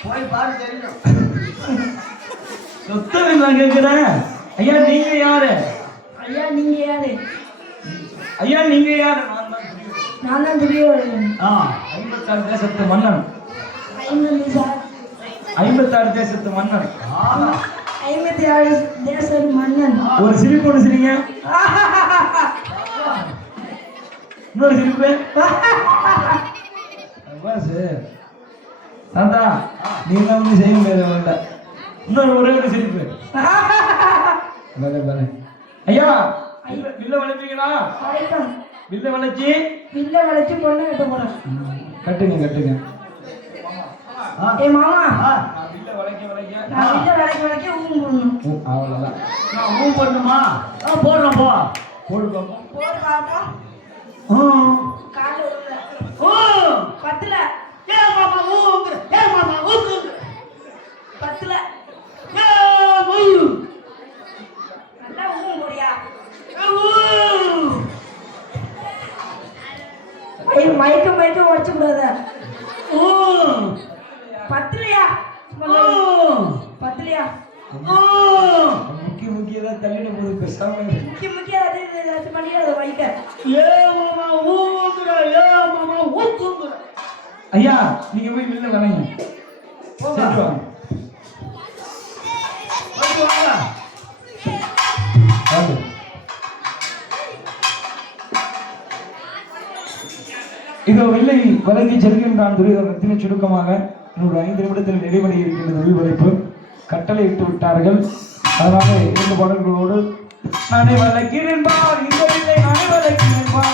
போய் பாரு தெரியும். சொத்த வில்லா கேக்குறேன். ஐயா நீங்க யாரு? ஐயா நீங்க யாரு? ஐயா நீங்க யாரு? நான் தான் துரியோதனன். 56 தேசத்து மன்னன். 56 தேசத்து மன்னன். 56 தேசத்து மன்னன். ஒரு சிரிப்பு ஒன்று சிரிங்க. இன்னொரு சிரிப்பு. தாத்தா நீ தான் வந்து செய்ய முடியாது. இன்னொரு ஒரே ஒரு சிரிப்பு. ஐயா வில்ல வளைப்பீங்களா? வில்ல வளைச்சி பொண்ணு கட்ட போறேன். கட்டுங்க. ஏ மாமா, நான் வில்ல வளைக்க நான் வில்ல வளைக்க ஊம் போடணும். அவ்வளவுதான். நான் ஊம் பண்ணுமா? போடுறோம் போ. போடு பாப்போம். போடு பாப்போம். கால உள்ள. பத்தல. ஏ மாமா ஊங்குற. ஏ மாமா ஊங்குற. பத்தல. ஏ ஊ. நல்லா ஊம் போடியா. மயக்க உடச்சு கூடாத. பத்தலையா? பத்தலையா? முக்கியதான் தள்ளிட போது பேசாம. முக்கிய அது பண்ணிடாத வைக்க. ஏ மாமா ஊங்குற. ஏ மாமா ஊங்குற. ஐயா நீங்க போய் வில்ல வளைங்க. சென்று வாங்க. இதோ வில்லை வழங்கி செல்கின்றான் துரியோதனத்தின் சுருக்கமாக 5 நிமிடத்தில் நிறைவடை இருக்கின்றது வில் வளைப்பு. கட்டளை இட்டு விட்டார்கள். அதனால 2 பாடல்களோடு நானே வளைக்கிறேன் பார், இந்த வில்லை நானே வளைக்கிறேன் பார்.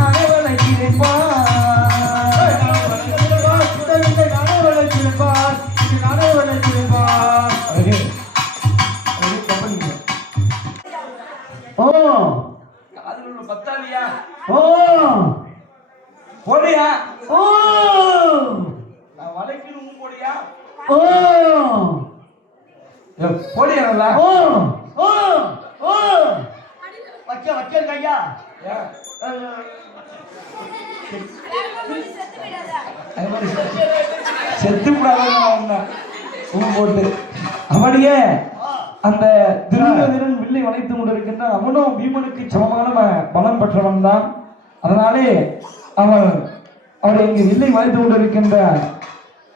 நானே வளைக்கிறேன் பார், நானே வளைக்கிறேன் பார், நானே வளைக்கிறேன் பார். காதல் பத்தாலியா? போடியா? நான் வளைக்கணும் போடியா? போடியா? வச்ச ஐயா. செத்து போட்டு அவனையே அந்த துரியோதனன் வில்லை வளைத்து கொண்டிருக்கின்ற அவனும் பீமனுக்கு சமமான பலம் பெற்றவன் தான். அதனாலே அவரை இங்கு வில்லை வளைத்து கொண்டிருக்கின்ற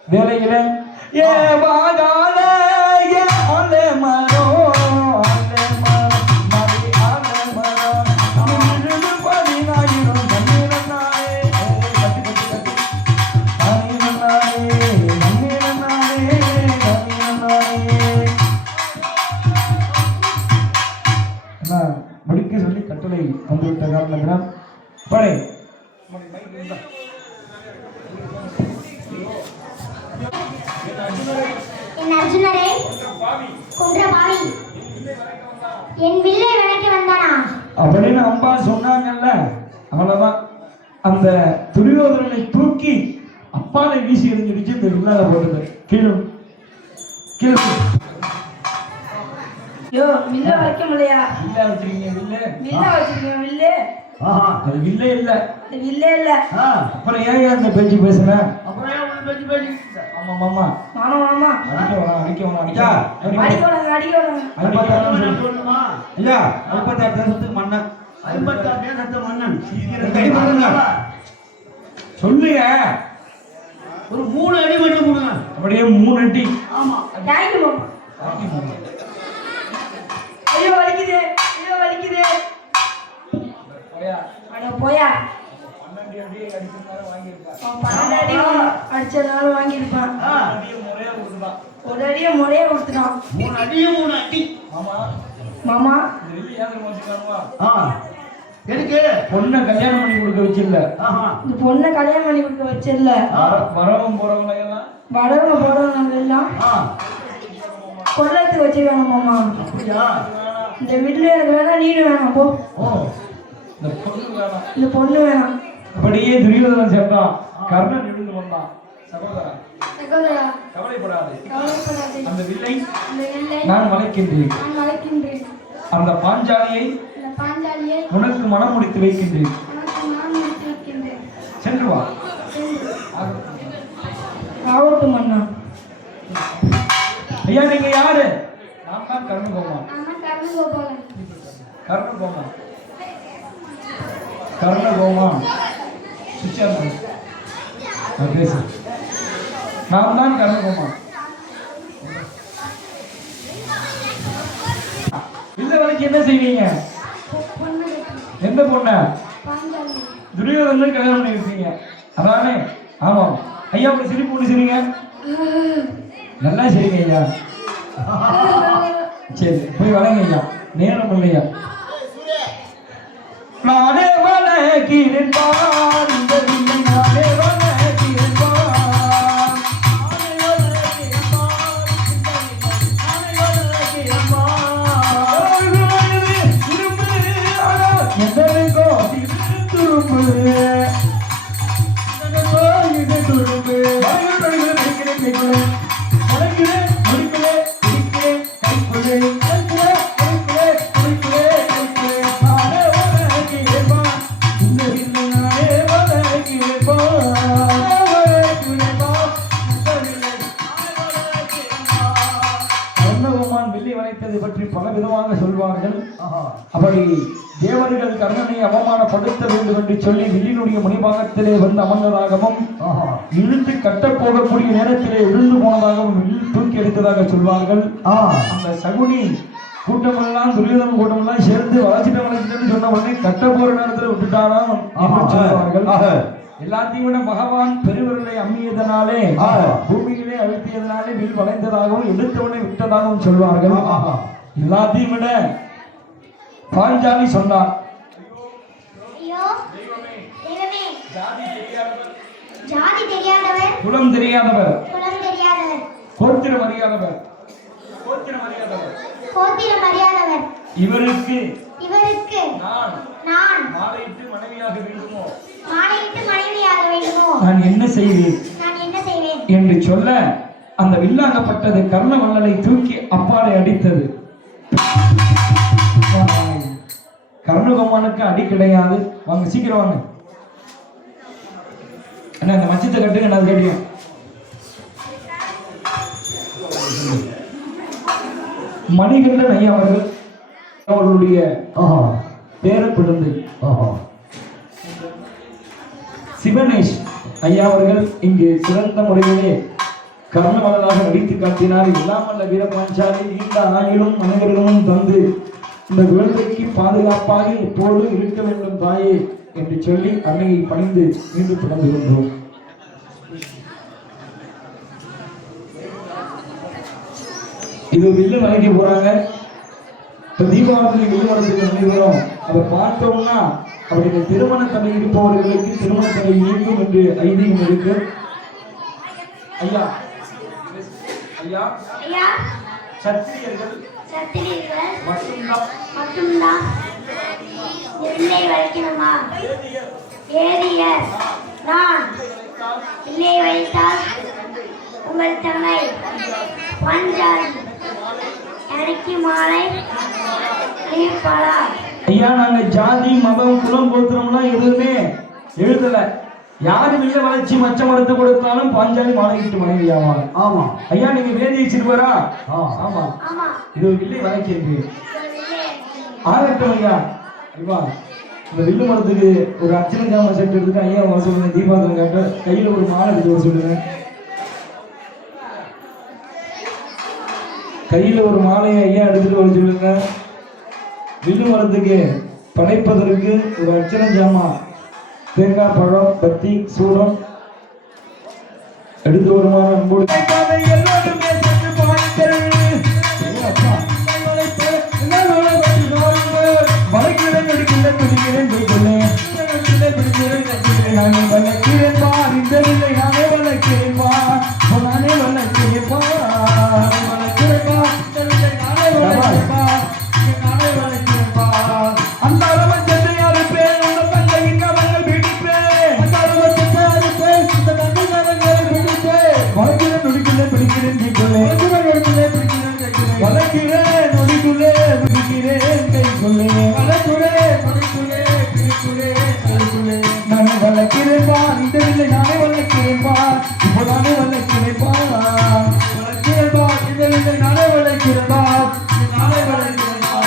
வேலையில முடிக்க சொல்லி கட்டளை வந்துவிட்ட காரணத்தினால் படை குன்ற பாவி என் வில்லை வளைக்க வந்தானா அப்படின்னு அம்பா சொன்னாங்கல்ல, அவ்வளவுதான். அந்த துரியோதனனை தூக்கி அப்பாலை வீசி எறிஞ்சிருச்சு. இந்த வில்லால போட்டது கீழே கீழே. யோ வில்ல வைக்க முடியா? வில்ல வச்சிருக்கீங்க? வில்ல வச்சிருக்கீங்க? வில்லே அது வில்லே இல்ல. வில்லே இல்ல. அப்புறம் ஏன் அந்த பேச்சு பேசுன? அப்புறம் ஏன் உள்ள பேச்சு பேசிக்கிட்டு? ஆமா மாமா மாமா மாமா அடிக்க வேணாம் ஐயா. சொல்லுமா? ஐயா 56 தேசத்துக்கு மன்னன். 56 தேசத்து மன்னன். அடி பண்ணுங்க. சொல்லுங்க. ஒரு 3 அடி மட்டும் கொடுங்க. அப்படியே 3 அடி. ஆமா. தேங்க்யூ மாமா. ஐயோ வலிக்குது, ஐயோ வலிக்குது. அட போயா. 12 அடி அடிச்சனால வாங்கிருப்பா. 12 அடி அடிச்சனால வாங்கிருப்பான். முறையா கொடுத்தான். ஒரு அடியை முறையா கொடுத்துட்டான். 3 அடியும் 3 அடி. மாமா மாமா இந்த வெள்ளி யாரு மோசிக்கானுவா? எதுக்கு? பொண்ணை கல்யாணம் பண்ணி கொடுக்க வச்சில்ல. இந்த பொண்ணை கல்யாணம் பண்ணி கொடுக்க வச்சிடல. வரவங்க போறவங்க எல்லாம் வடவங்க போறவங்க எல்லாம் கொள்ளத்துக்கு வச்சுக்கான மாமா. அப்படியா? இந்த வீட்டுல எனக்கு வேணாம், நீனு வேணாம் போ. இந்த பொண்ணு வேணாம். இந்த பொண்ணு வேணாம். அப்படியே துரியோதனன் சேர்ந்தான். கர்ணன் எழுந்து வந்தான். சகோதரா சகோதரா கவலைப்படாதே. கவலைப்படாதே. அந்த வில்லை இந்த வில்லை நான் வளைக்கின்றேன். நான் வளைக்கின்றேன். அந்த பாஞ்சாலியை இந்த பாஞ்சாலியை உனக்கு மனம் முடித்து வைக்கின்றேன். உனக்கு நான் முடித்து வைக்கின்றேன். சென்று வா. ஆகட்டும் அண்ணா. ஐயா நீங்க யாரு? நான் தான் கர்ணகோமான். ஆனா கர்ணகோபாலன். கர்ணகோமான் கர்ணகோமான் சுச்சாமன் பேசு. நான் தான் கர்ணகோமான். இந்த வரைக்கும் என்ன செய்வீங்க? பொண்ணு கட்டி எந்த பொண்ண? பாஞ்சாலி. துரியோதனன் கல்யாணம் பண்ணி இருப்பீங்க அதானே? ஆமாம். ஐயா உங்க சிரிப்பு ஒண்ணு சரிங்க. நல்லா சரிங்க ஐயா. சரி போய் வளங்க ஐயா. நேரம் இல்லையா? நானே வளர்க்கிறேன் பார் இந்த வில்லை நானே வளர்க்கிறேன் பார். பற்றி பல விதமாக சொல்வார்கள். அப்படி தேவர்கள் கர்ணனை அவமானப்படுத்த வேண்டும் என்று சொல்லி வில்லினுடைய மணிபாகத்திலே வந்து அமர்ந்ததாகவும் இழுத்து கட்ட போகக்கூடிய நேரத்திலே விழுந்து போனதாகவும் வில் தூக்கி எடுத்ததாக சொல்வார்கள். அந்த சகுனி கூட்டமெல்லாம் துரியோதன கூட்டமெல்லாம் சேர்ந்து வளர்ச்சிட்டு சொன்ன உடனே கட்ட போற நேரத்தில் விட்டுட்டாராம் என்று சொல்வார்கள். எல்லாத்தையும் விட பகவான் பெருவர்களை அம்மியதனாலே பூமியிலே அழுத்தியதனாலே வில் வளைந்ததாகவும் எடுத்தவனை விட்டதாகவும் சொல்வார்கள். எல்லாத்தையும் விட பாஞ்சாலி சொன்னார். ஐயோ தெய்வமே ஜாதி தெரியாதவர் குலம் தெரியாதவர் குலம் தெரியாதவர் கோத்திரம் அறியாதவர் இவருக்கு நான் மாலையிட்டு மனைவியாக வேண்டுமோ நான் என்ன செய்வேன் என்று சொல்ல அந்த வில்லாகப்பட்டது கர்ண வள்ளலை தூக்கி அப்பாலை அடித்தது. கர்ணகோமானுக்கு அடி கிடையாது. வாங்க சீக்கிரம் வாங்க. என்ன இந்த மச்சத்தை கட்டுங்க. நான் கேட்டேன். மணிகண்டன் ஐயா அவர்கள் அவர்களுடைய பேர குழந்தை சிவனேஷ் ஐயா அவர்கள் இங்கு சிறந்த முறையிலே கர்ணவர்களாக நடித்து காட்டினார். இல்லாமல்ல வீரபாஞ்சாலி நீண்ட ஆயிலும் அனைவர்களும் தந்து இந்த குழந்தைக்கு பாதுகாப்பாக எப்போதும் இருக்க வேண்டும் தாயே என்று சொல்லி அன்னையை பணிந்து மீண்டும் பிறந்து கொண்டோம். இது வில்லு வழங்கி போறாங்க. தீபாவளி வில்லு வரத்துக்கு அனைவரும் அதை பார்த்தோம்னா அவருடைய திருமண தடை இருப்பவர்களுக்கு திருமண தடை நீங்கும் என்று ஐதீகம் இருக்கு. ஐயா ஐயா சத்திரியர்கள் சத்திரியர்கள் மட்டும்தான் வில்லை வளைக்கணுமா? ஏரியர் நான் வில்லை வைத்தால் உங்கள் தங்கை பாஞ்சாலி எனக்கு மாலை அணிவிப்பாளா? ஐயா நாங்க ஜாதி மதம் குலம் கோத்திரம்லாம் எதுவுமே எழுதல. யாரு வில்ல வளைச்சி மச்ச மரத்து கொடுத்தாலும் பாஞ்சாலி மாலையிட்டு மனைவியாவா? ஆமா ஐயா. நீங்க வேதியை சிறுவரா? ஆமா. ஆமா. இது ஒரு வில்லை வளைக்கிறது ஆகட்டும் ஐயா. ஐயா இந்த வில்லு மரத்துக்கு ஒரு அர்ச்சனை ஜாம செட் எடுத்துட்டு ஐயா வர சொல்லுங்க. தீபாவளி கேட்ட கையில ஒரு மாலை எடுத்து வர சொல்லுங்க. கையில ஒரு மாலையை ஐயா எடுத்துட்டு வர சொல்லுங்க. வில்லு மரத்துக்கு படைப்பதற்கு ஒரு அர்ச்சனை ஜாமா தேங்காய் பழம் பத்தி சூடம் எடுத்து வருமானம் அன்போடு வளைக்கிறேன் எடுக்கிறேன் பிடிக்கிறேன் போய்க்கிறேன் நானே வளர்க்கிறேன் பா. இந்த இல்லை நானே வளர்க்கிறேன் பா. நானே வளர்க்கிறேன் பா. வளர்க்கிறேன் பா. நானே வளர்க்கிறேன் பா. நானே வளர்க்கிறேன் பா. அந்த அளவன் சென்னையாரு பேர் உள்ள தந்தை இன்னவர்கள் பிடிப்பேன். அந்த அளவன் சென்னையாரு பேர் இந்த தந்தை நரங்களை பிடிப்பேன். வளர்க்கிறேன் நொடிக்குள்ளே பிடிக்கிறேன் கைக்குள்ளே. வளர்க்கிறேன் பிடிக்கிறேன் கைக்குள்ளே. வளர்க்கிறேன் நொடிக்குள்ளே பிடிக்கிறேன் கைக்குள்ளே. வளர்க்கிறேன் நொடிக்குள்ளே பிடிக்கிறேன் கைக்குள்ளே. நானே வளர்க்கிறேன் பா. இந்த இல்லை நானே வளர்க்கிறேன் பா. இப்போ நானே வளர்க்கிறேன் பா. வளர்க்கிறேன் பா. இந்த இல்லை நானே வளர்க்கிறேன் பா. நானே வளர்க்கிறேன் பா.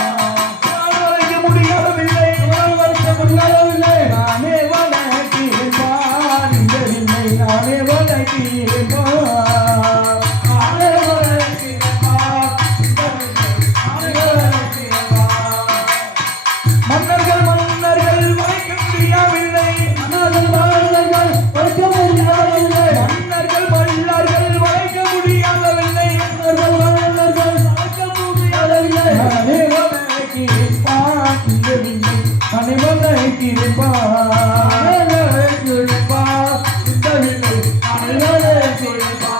வளர்க்க முடியாதவில்லை. வளர்க்க முடியாதவில்லை. நானே வளர்க்கிறேன் பா. இந்த இல்லை நானே வளர்க்கிறேன் பா. நானே வளர்க்கிறேன் பா. இந்த இல்லை நானே வளர்க்கிறேன் பா. மன்னர்கள் வளைக்க முடியவில்லை. மன்னர்கள் வளைக்க முடியவில்லை. மன்னர்கள் வளைக்க முடியாதவில்லை. மன்னர்கள் வளைக்க முடியாதவில்லை. நானே வளைக்கிறேன் பா. இந்த இல்லை நானே வளைக்கிறேன் பா. நானே வளைக்கிறேன் பா. இந்த இல்லை நானே வளைக்கிறேன் பா.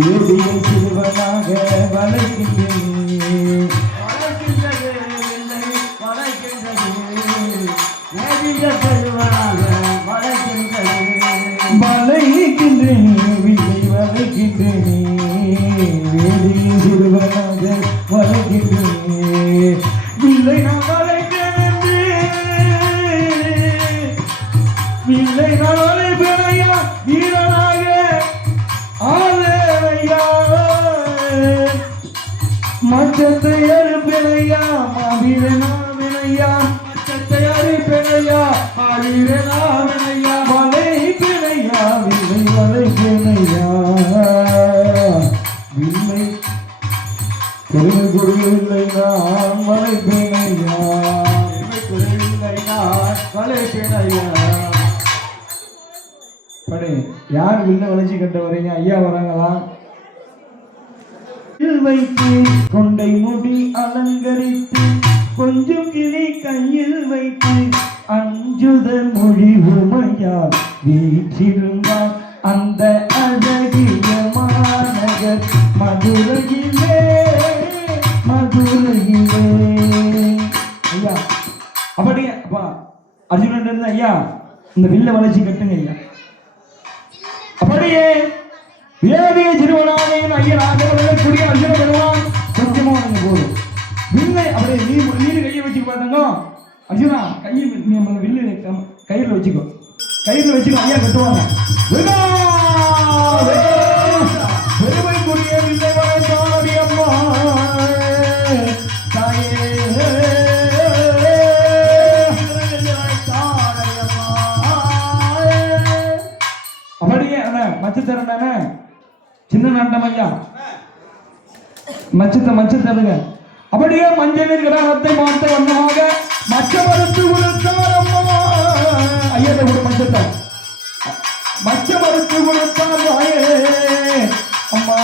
வேதியை சிறுவனாக வளைக்கின்றேன். வளைக்கின்றது இல்லை வளைக்கின்றது. வேதியை சிறுவனாக வளைக்கின்றது. வளைக்கின்றேன் வில்லை வளைக்கின்றேனே. வேதியை சிறுவனாக வளைக்கின்றேன். வில்லை நான் வளைக்கிறேன். வில்லை நான் வளைப்பேன் ஐயா. வீரனாக ஆலேயா. மச்சத்தை அறுப்பேனையா. மாவீரனாவினையா. மச்சத்தை அறுப்பேனையா. ஆவீரனாவினையா. வளைப்பேனையா. வில்லை வளைப்பேனையா. வில்லை பெருமை கொள்ளவில்லை நான் வளைப்பேனையா. பெருமை கொள்ளவில்லை நான் வளைப்பேனையா. படே யார் வில்ல வளைச்சி கட்ட வரீங்க? ஐயா வராங்களா? வைத்து கொண்டை முடி அலங்கரித்து கொஞ்சம் கிளி கையில் வைத்து அஞ்சுதல் மொழி உமையா வீற்றிருந்தார் அந்த அழகிய மாநகர் மதுரையிலே. மதுரையிலே ஐயா அப்படியே அப்பா அர்ஜுனன் இருந்து ஐயா இந்த வில்ல வளைச்சி கட்டுங்க ஐயா. அப்படியே வேதிய சிறுவனாவையும் ஐயனாக வளரக்கூடிய அர்ஜுன பெருமான் கொஞ்சமா வந்து போதும். வில்லை அப்படியே நீர் கையை வச்சுக்க பாருங்க. அர்ஜுனா கையை வில்லு கயிறுல வச்சுக்கோ. கயிறுல வச்சுக்கோ. ஐயா கட்டுவாங்க. பெருமைக்குரிய வில்லை வளைத்தாடி அம்மா தாயே. அப்படியே மச்சத்தரண்டானே சின்ன நாட்டம் ஐயா. மச்சத்தை தருங்க. அப்படியே மஞ்சளின் கிரகத்தை பார்த்த வண்ணமாக மச்ச மறுத்து கொடுத்தார் அம்மா. ஐயத்தை கூட மச்சத்தை மச்ச மறுத்து கொடுத்தார் அம்மா.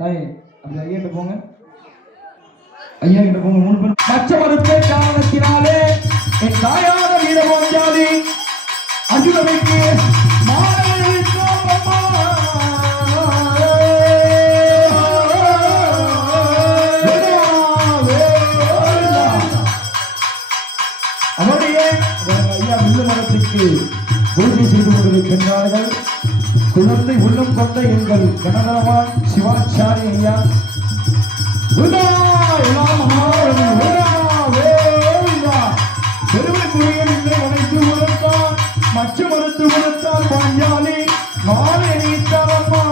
தாயே அப்படி ஐயா போங்க. ஐயா கிட்ட போங்க. 3 பேர் ஐயா வில்லு மரத்துக்கு பூஜை செய்து கொண்டிருக்கின்றார்கள். குழந்தை உள்ளம் கொண்ட எங்கள் கனகரவான் சிவாச்சாரி ஐயா பெருமைக்குரியன் இல்லை உனைத்து உழைத்தான் மற்ற மறுத்து உழைத்தான் பாஞ்சாலி மாலை நீத்தாரம்மா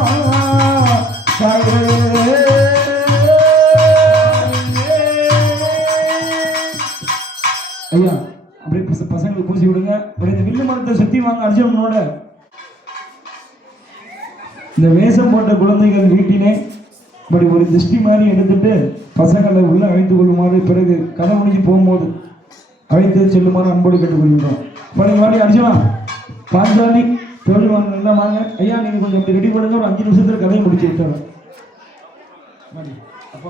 ஐயா அப்படியே பசங்களுக்கு பூசி விடுங்க. அப்படியே இந்த வில்லு மரத்தை சுத்தி வாங்க. அர்ஜுனனோட இந்த வேஷம் போட்ட குழந்தைகள் வீட்டிலே இப்படி ஒரு திருஷ்டி மாதிரி எடுத்துட்டு பசங்களை உள்ள அழைத்து கொள்ளுமாறு, பிறகு கதை முடிஞ்சு போகும்போது அழைத்து செல்லுமாறு அன்போடு கேட்டுக்கொள்கிறோம். பழைய மாதிரி அர்ஜுனா பாஞ்சாலி தோழி வாங்க, நல்லா வாங்க. ஐயா நீங்க கொஞ்சம் ரெடி பண்ணுங்க, ஒரு 5 நிமிஷத்துல கதையை முடிச்சு விட்டுறேன். அப்பா